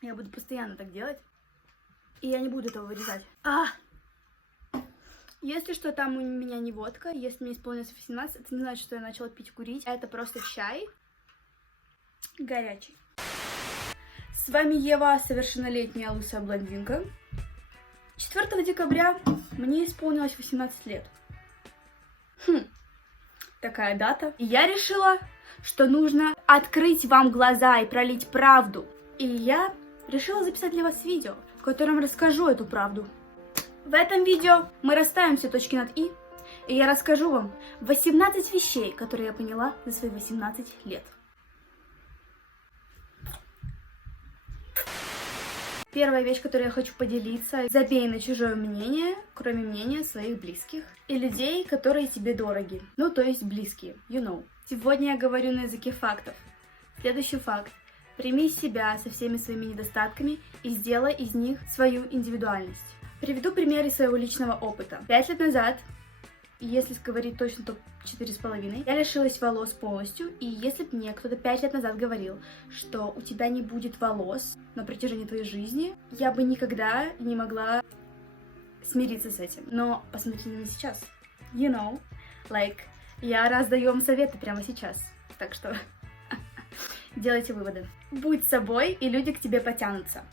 Я буду постоянно так делать. И я не буду этого вырезать. Если что, там у меня не водка. Если мне исполнилось 18, это не значит, что я начала пить, курить. Это просто чай горячий. С вами Ева, совершеннолетняя лысая блондинка. 4 декабря мне исполнилось 18 лет. Такая дата. И я решила, что нужно открыть вам глаза и пролить правду. И я решила записать для вас видео, в котором расскажу эту правду. В этом видео мы расставим все точки над «и», и я расскажу вам 18 вещей, которые я поняла за свои 18 лет. Первая вещь, которой я хочу поделиться: забей на чужое мнение, кроме мнения своих близких и людей, которые тебе дороги. Ну, то есть близкие, you know. Сегодня я говорю на языке фактов. Следующий факт. Прими себя со всеми своими недостатками и сделай из них свою индивидуальность. Приведу пример из своего личного опыта. 5 лет назад, если говорить точно, то 4,5, я лишилась волос полностью, и если бы мне кто-то 5 лет назад говорил, что у тебя не будет волос на протяжении твоей жизни, я бы никогда не могла смириться с этим. Но посмотрите на меня сейчас. You know, like, я раздаю вам советы прямо сейчас. Так что делайте выводы. Будь собой, и люди к тебе потянутся.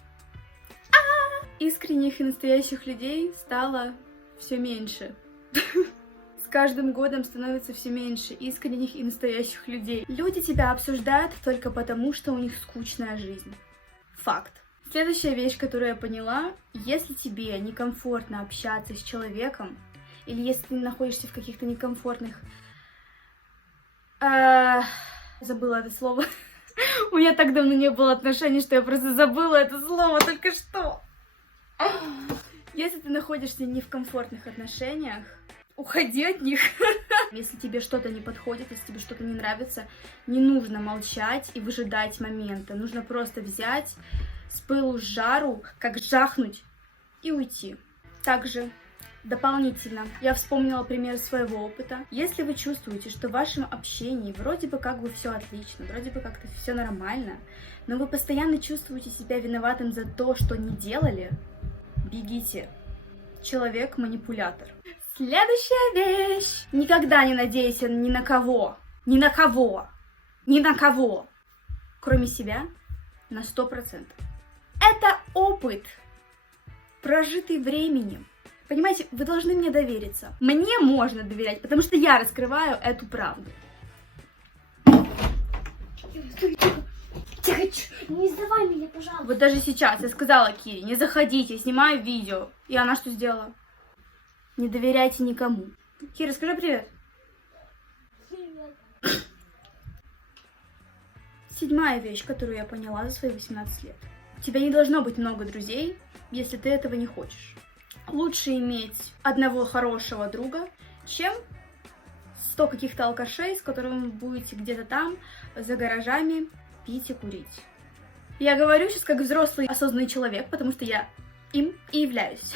Искренних и настоящих людей стало все меньше. С каждым годом становится все меньше искренних и настоящих людей. Люди тебя обсуждают только потому, что у них скучная жизнь. Факт. Следующая вещь, которую я поняла: если тебе некомфортно общаться с человеком, или если ты находишься в каких-то некомфортных... Забыла это слово. У меня так давно не было отношений, что я просто забыла это слово только что. Если ты находишься не в комфортных отношениях, уходи от них. Если тебе что-то не подходит, если тебе что-то не нравится, не нужно молчать и выжидать момента. Нужно просто взять с пылу с жару, как жахнуть, и уйти. Также дополнительно я вспомнила пример своего опыта. Если вы чувствуете, что в вашем общении вроде бы как бы все отлично, вроде бы как-то все нормально, но вы постоянно чувствуете себя виноватым за то, что не делали, бегите. Человек манипулятор. Следующая вещь. Никогда не надейся ни на кого. Ни на кого. Ни на кого. Кроме себя на 100%. Это опыт, прожитый временем. Понимаете, вы должны мне довериться. Мне можно доверять, потому что я раскрываю эту правду. Тихо, не издавай меня, пожалуйста. Вот даже сейчас я сказала Кире: не заходите, снимаю видео. И она что сделала? Не доверяйте никому. Кира, скажи привет. Привет. 7-я вещь, которую я поняла за свои 18 лет. У тебя не должно быть много друзей, если ты этого не хочешь. Лучше иметь одного хорошего друга, чем 100 каких-то алкашей, с которыми вы будете где-то там, за гаражами, пить и курить. Я говорю сейчас как взрослый осознанный человек, потому что я им и являюсь.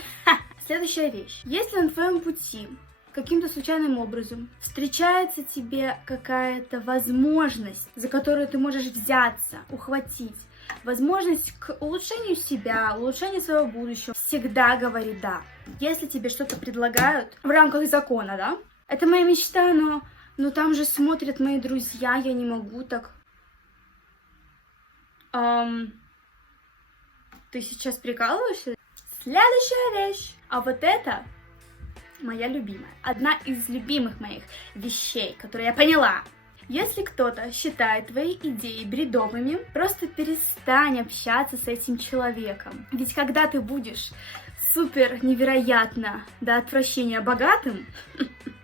Следующая вещь. Если на твоем пути каким-то случайным образом встречается тебе какая-то возможность, за которую ты можешь взяться, ухватить, возможность к улучшению себя, улучшению своего будущего, всегда говори «да». Если тебе что-то предлагают в рамках закона, да? Это моя мечта, но там же смотрят мои друзья, я не могу так... Ты сейчас прикалываешься? Следующая вещь. А вот это моя любимая. Одна из любимых моих вещей, которые я поняла. Если кто-то считает твои идеи бредовыми, просто перестань общаться с этим человеком. Ведь когда ты будешь супер невероятно до отвращения богатым,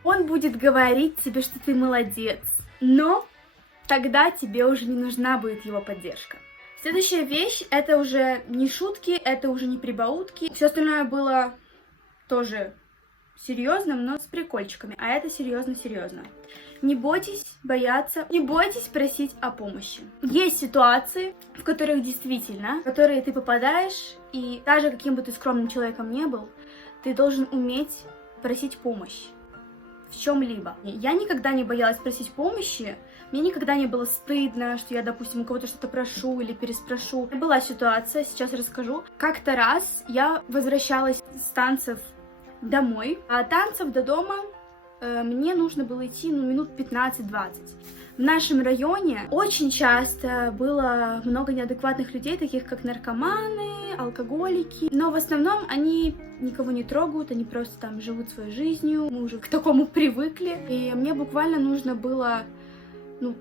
он будет говорить тебе, что ты молодец. Но тогда тебе уже не нужна будет его поддержка. Следующая вещь — это уже не шутки, это уже не прибаутки. Все остальное было тоже серьезным, но с прикольчиками. А это серьезно-серьезно. Не бойтесь бояться, не бойтесь просить о помощи. Есть ситуации, в которых действительно, в которые ты попадаешь, и даже каким бы ты скромным человеком не был, ты должен уметь просить помощь. в чем-либо. Я никогда не боялась просить помощи, мне никогда не было стыдно, что я, допустим, у кого-то что-то прошу или переспрошу. Была ситуация, сейчас расскажу. Как-то раз я возвращалась с танцев домой, а от танцев до дома мне нужно было идти минут 15-20. В нашем районе очень часто было много неадекватных людей, таких как наркоманы, алкоголики, но в основном они никого не трогают, они просто там живут своей жизнью, мы уже к такому привыкли, и мне буквально нужно было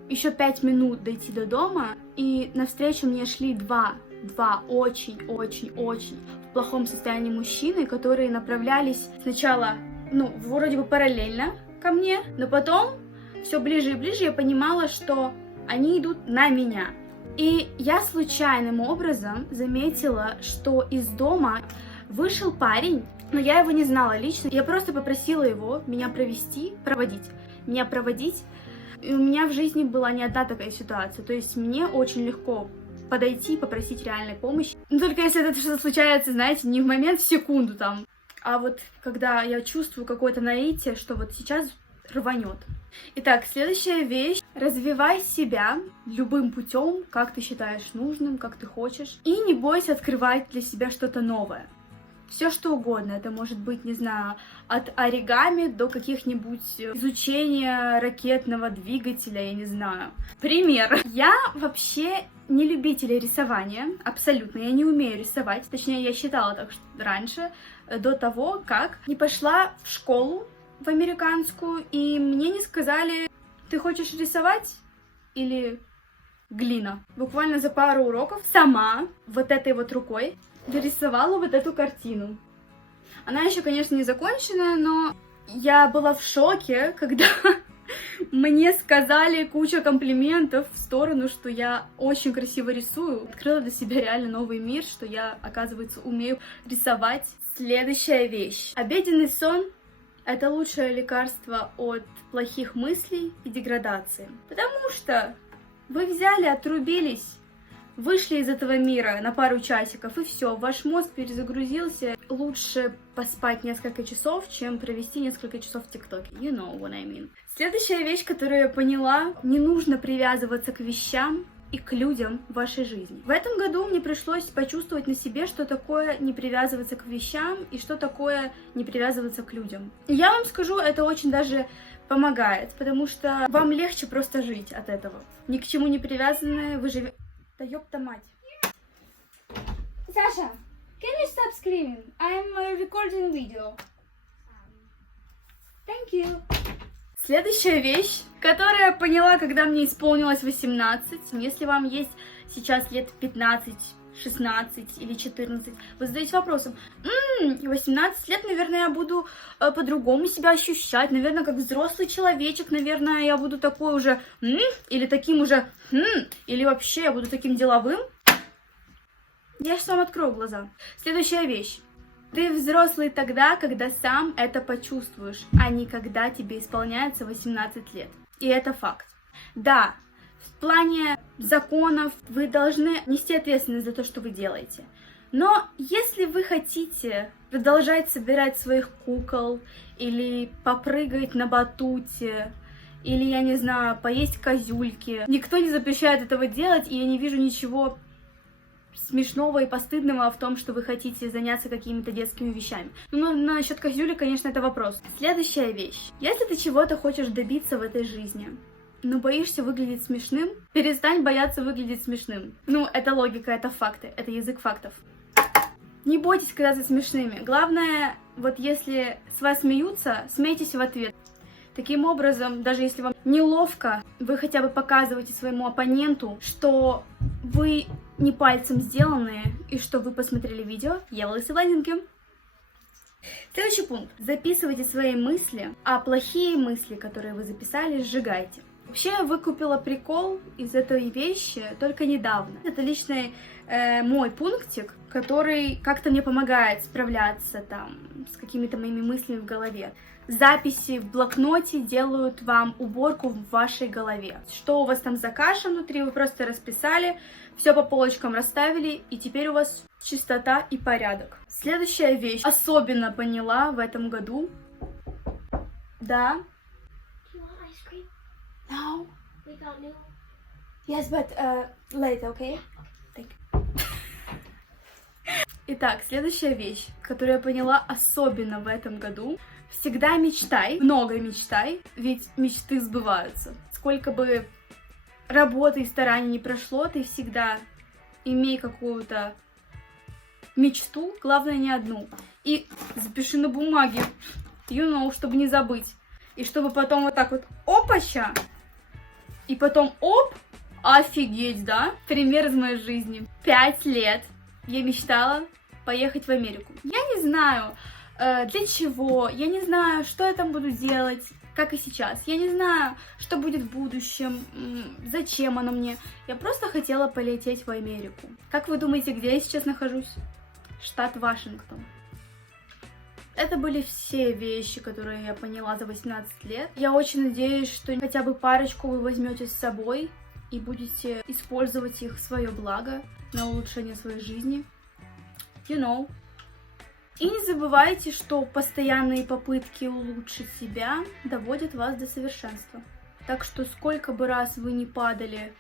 еще 5 минут дойти до дома, и навстречу мне шли два очень-очень-очень в плохом состоянии мужчины, которые направлялись сначала, вроде бы параллельно ко мне, но потом все ближе и ближе я понимала, что они идут на меня. И я случайным образом заметила, что из дома вышел парень, но я его не знала лично. Я просто попросила его меня проводить. И у меня в жизни была не одна такая ситуация. То есть мне очень легко подойти и попросить реальной помощи. Но только если это что-то случается, знаете, не в момент, в секунду там, а вот когда я чувствую какое-то наитие, что вот сейчас рванет. Итак, следующая вещь. Развивай себя любым путем, как ты считаешь нужным, как ты хочешь. И не бойся открывать для себя что-то новое. Все что угодно. Это может быть, не знаю, от оригами до каких-нибудь изучения ракетного двигателя, я не знаю. Пример. Я вообще не любитель рисования. Абсолютно. Я не умею рисовать. Точнее, я считала так раньше, до того, как не пошла в школу, в американскую, и мне не сказали, ты хочешь рисовать или глина. Буквально за пару уроков сама вот этой вот рукой дорисовала вот эту картину. Она еще, конечно, не законченная, но я была в шоке, когда мне сказали кучу комплиментов в сторону, что я очень красиво рисую. Открыла для себя реально новый мир, что я, оказывается, умею рисовать. Следующая вещь. Обеденный сон — это лучшее лекарство от плохих мыслей и деградации. Потому что вы взяли, отрубились, вышли из этого мира на пару часиков, и все, ваш мозг перезагрузился. Лучше поспать несколько часов, чем провести несколько часов в ТикТоке. You know what I mean. Следующая вещь, которую я поняла: не нужно привязываться к вещам и к людям в вашей жизни. В этом году мне пришлось почувствовать на себе, что такое не привязываться к вещам и что такое не привязываться к людям. И я вам скажу, это очень даже помогает, потому что вам легче просто жить от этого. Ни к чему не привязанные, вы живете... Да ёпта мать. Саша, can you stop screaming? I'm recording video. Thank you. Следующая вещь, которую я поняла, когда мне исполнилось 18, если вам есть сейчас лет 15, 16 или 14, вы задаетесь вопросом: 18 лет, наверное, я буду по-другому себя ощущать, наверное, как взрослый человечек, наверное, я буду такой уже, или таким уже, или вообще я буду таким деловым. Я сейчас вам открою глаза. Следующая вещь. Ты взрослый тогда, когда сам это почувствуешь, а не когда тебе исполняется 18 лет. И это факт. Да, в плане законов вы должны нести ответственность за то, что вы делаете. Но если вы хотите продолжать собирать своих кукол, или попрыгать на батуте, или, я не знаю, поесть козюльки, никто не запрещает этого делать, и я не вижу ничего смешного и постыдного в том, что вы хотите заняться какими-то детскими вещами. Но насчет козюли, конечно, это вопрос. Следующая вещь. Если ты чего-то хочешь добиться в этой жизни, но боишься выглядеть смешным, перестань бояться выглядеть смешным. Это логика, это факты, это язык фактов. Не бойтесь казаться смешными. Главное, вот если с вас смеются, смейтесь в ответ. Таким образом, даже если вам неловко, вы хотя бы показываете своему оппоненту, что вы не пальцем сделанные, и что вы посмотрели видео «Я волосы блондинки». Следующий пункт. Записывайте свои мысли, а плохие мысли, которые вы записали, сжигайте. Вообще, я выкупила прикол из этой вещи только недавно. Это личный мой пунктик, который как-то мне помогает справляться там с какими-то моими мыслями в голове. Записи в блокноте делают вам уборку в вашей голове. Что у вас там за каша внутри, вы просто расписали, все по полочкам расставили, и теперь у вас чистота и порядок. Следующая вещь. Особенно поняла в этом году. Да, No. We got new. Yes, but later, okay? Thank you. Итак, следующая вещь, которую я поняла особенно в этом году. Всегда мечтай, много мечтай, ведь мечты сбываются. Сколько бы работы и стараний не прошло, ты всегда имей какую-то мечту, главное не одну. И запиши на бумаге, чтобы не забыть. И чтобы потом вот так вот опача, и потом оп, офигеть, да? Пример из моей жизни. 5 лет я мечтала поехать в Америку. Я не знаю, для чего, я не знаю, что я там буду делать, как и сейчас. Я не знаю, что будет в будущем, зачем оно мне. Я просто хотела полететь в Америку. Как вы думаете, где я сейчас нахожусь? Штат Вашингтон. Это были все вещи, которые я поняла за 18 лет. Я очень надеюсь, что хотя бы парочку вы возьмете с собой и будете использовать их в свое благо, на улучшение своей жизни. И не забывайте, что постоянные попытки улучшить себя доводят вас до совершенства. Так что сколько бы раз вы не падали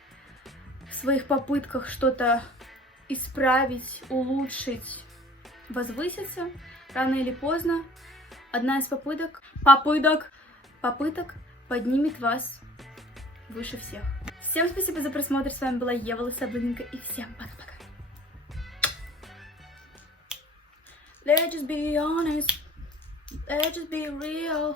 в своих попытках что-то исправить, улучшить, возвыситься, рано или поздно одна из попыток поднимет вас выше всех. Всем спасибо за просмотр, с вами была Ева Лысоблудинка, и всем пока-пока. Let's just be honest, let's just be real.